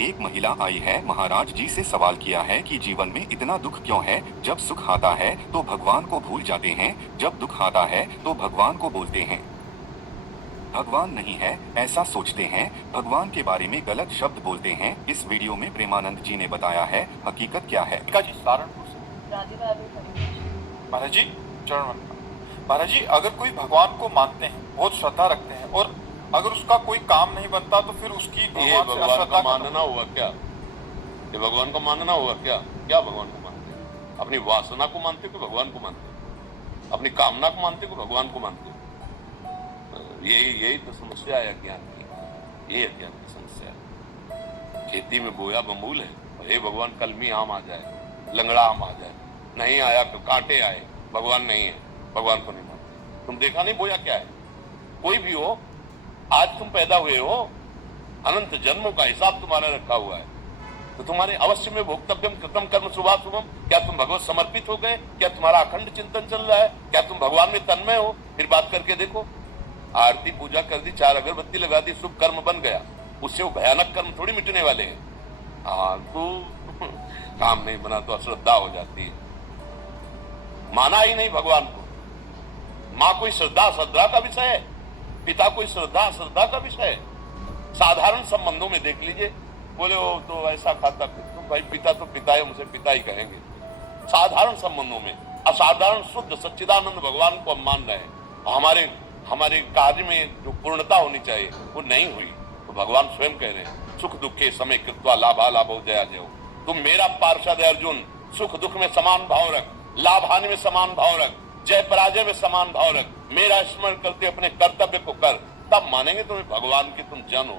एक महिला आई है, महाराज जी से सवाल किया है कि जीवन में इतना दुख क्यों है। जब सुख आता है तो भगवान को भूल जाते हैं, जब दुख आता है तो भगवान को बोलते हैं भगवान नहीं है, ऐसा सोचते हैं, भगवान के बारे में गलत शब्द बोलते हैं। इस वीडियो में प्रेमानंद जी ने बताया है हकीकत क्या है। जी सहारनपुर से महाराज जी चरण वंदना। महाराज जी, अगर कोई भगवान को मानते हैं, बहुत श्रद्धा रखते हैं, और अगर उसका कोई काम नहीं बनता तो फिर उसकी भगवान का मानना हुआ क्या? ये भगवान को मानना हुआ क्या? क्या भगवान को मानते हैं? अपनी वासना को मानते हो कि भगवान को मानते हो? अपनी कामना को मानते हो कि भगवान को मानते हो? यही तो समस्या है अज्ञान की। ये अज्ञान की समस्या है। खेती में बोया बमूल है, और हे भगवान कलमी आम आ जाए, लंगड़ा आम आ जाए, नहीं आया तो कांटे आए, भगवान नहीं है, भगवान को नहीं मानते। तुम देखा नहीं बोया क्या है? कोई भी हो, आज तुम पैदा हुए हो, अनंत जन्मों का हिसाब तुम्हारा रखा हुआ है, तो तुम्हारे अवश्य में भोक्तव्यम कृतम कर्म शुभाशुभम। क्या तुम भगवत समर्पित हो गए? क्या तुम्हारा अखंड चिंतन चल रहा है? क्या तुम भगवान में तन्मय हो? फिर बात करके देखो। आरती पूजा कर दी, 4 अगरबत्ती लगा दी, शुभ कर्म बन गया, उससे वो भयानक कर्म थोड़ी मिटने वाले हैं। हाँ, तो काम नहीं बना तो अश्रद्धा हो जाती है। माना ही नहीं भगवान को। माँ कोई श्रद्धा श्रद्धा का विषय है, पिता कोई श्रद्धा श्रद्धा का विषय है। साधारण संबंधों में देख लीजिए, बोले वो तो ऐसा खाता, तो भाई पिता तो पिता है, मुझे पिता ही कहेंगे। साधारण संबंधों में असाधारण शुद्ध सच्चिदानंद भगवान को हम मान रहे हैं, हमारे कार्य में जो पूर्णता होनी चाहिए वो नहीं हुई, तो भगवान स्वयं कह रहे हैं सुख दुखे समय कृत्वा लाभा लाभो जया जयो। तुम मेरा पार्षद है अर्जुन, सुख दुख में समान भाव रख, लाभ हानि में समान भाव रख, जय पराजय में समान भाव रख, मेरा स्मरण करते अपने कर्तव्य को कर, तब मानेंगे तुम्हें भगवान के तुम जन हो।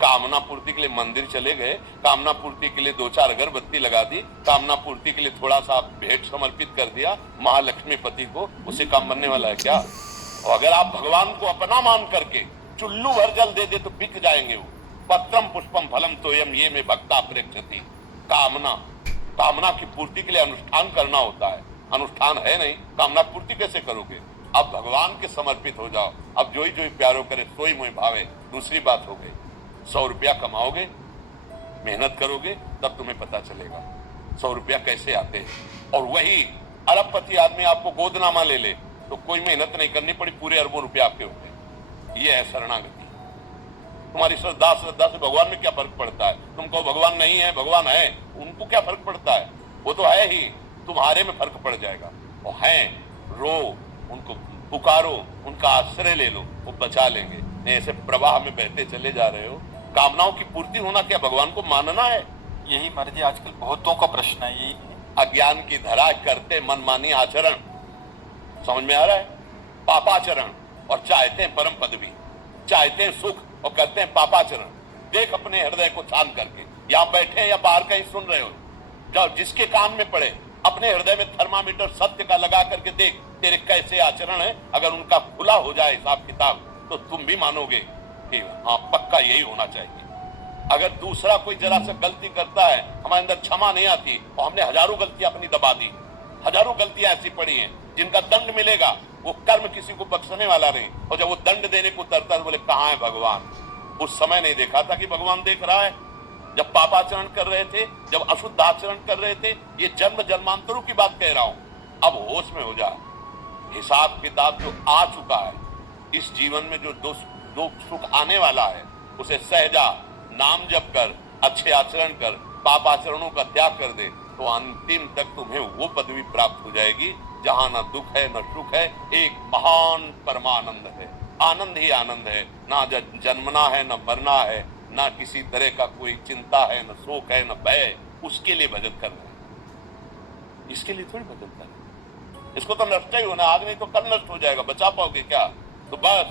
कामना पूर्ति के लिए मंदिर चले गए, कामना पूर्ति के लिए 2-4 अगरबत्ती लगा दी, कामना पूर्ति के लिए थोड़ा सा भेंट समर्पित कर दिया महालक्ष्मी पति को, उससे काम बनने वाला है क्या? और अगर आप भगवान को अपना मान करके चुल्लू भर जल दे दे तो बिक जाएंगे वो। पत्रम पुष्पम फलम तोयम ये में भक्ता प्रेक्षति। कामना की पूर्ति के लिए अनुष्ठान करना होता है, अनुष्ठान है नहीं, कामना पूर्ति कैसे करोगे? अब भगवान के समर्पित हो जाओ। अब जो ही प्यारो करे सोई मोहि भावे। दूसरी बात हो गई, 100 रुपया कमाओगे, मेहनत करोगे, तब तुम्हें पता चलेगा 100 रुपया कैसे आते हैं। और वही अरबपति आदमी आपको गोदनामा ले ले तो कोई मेहनत नहीं करनी पड़ी, पूरे अरबों रुपए आपके होते। ये है शरणागति। तुम्हारी श्रद्धा से भगवान में क्या फर्क पड़ता है? तुम कहो भगवान नहीं है, भगवान है, उनको क्या फर्क पड़ता है? वो तो है ही, तुम्हारे में फर्क पड़ जाएगा। वो है, रो, उनको पुकारो, उनका आश्रय ले लो, वो बचा लेंगे। नहीं ऐसे प्रवाह में बहते चले जा रहे हो। कामनाओं की पूर्ति होना क्या भगवान को मानना है? यही महाराज जी आजकल बहुतों का प्रश्न है। यही अज्ञान की धरा करते मनमानी आचरण, समझ में आ रहा है? पापाचरण, और चाहते हैं परम पदवी, चाहते हैं सुख, और करते हैं पापाचरण। देख अपने हृदय को शांत करके, यहाँ बैठे हैं या बाहर कहीं सुन रहे हो, जाओ जिसके कान में पड़े अपने हृदय में थर्मामीटर सत्य का लगा करके देख तेरे कैसे आचरण है। अगर उनका खुला हो जाए हिसाब किताब तो तुम भी मानोगे कि हाँ पक्का यही होना चाहिए। अगर दूसरा कोई जरा सा गलती करता है, हमारे अंदर क्षमा नहीं आती, और हमने हजारों गलतियां अपनी दबा दी, हजारों गलतियां ऐसी पड़ी हैं जिनका दंड मिलेगा, वो कर्म किसी को बख्शने वाला नहीं। और जब वो दंड देने को उतरता है बोले कहाँ है भगवान? उस समय नहीं देखा था कि भगवान देख रहा है। जब पापाचरण कर रहे थे, जब अशुद्ध आचरण कर रहे थे, ये जन्म जन्मांतरों की बात कह रहा हूं। अब होश में हो जा। हिसाब किताब जो आ चुका है, इस जीवन में जो दो सुख आने वाला है, उसे सहजा नाम जप कर, अच्छे आचरण कर, पाप आचरणों का त्याग कर दे, तो अंतिम तक तुम्हें वो पदवी प्राप्त हो जाएगी जहां न दुख है न सुख है, एक महान परमानंद है। आनंद ही आनंद है, ना जन्मना है न मरना है, ना किसी तरह का कोई चिंता है, न शोक है, न भय है। उसके लिए भजन कर रहे हैं, इसके लिए थोड़ी भजन कर रहे हैं। इसको तो नष्ट ही होना, आग नहीं तो कल नष्ट हो जाएगा, बचा पाओगे क्या? तो बस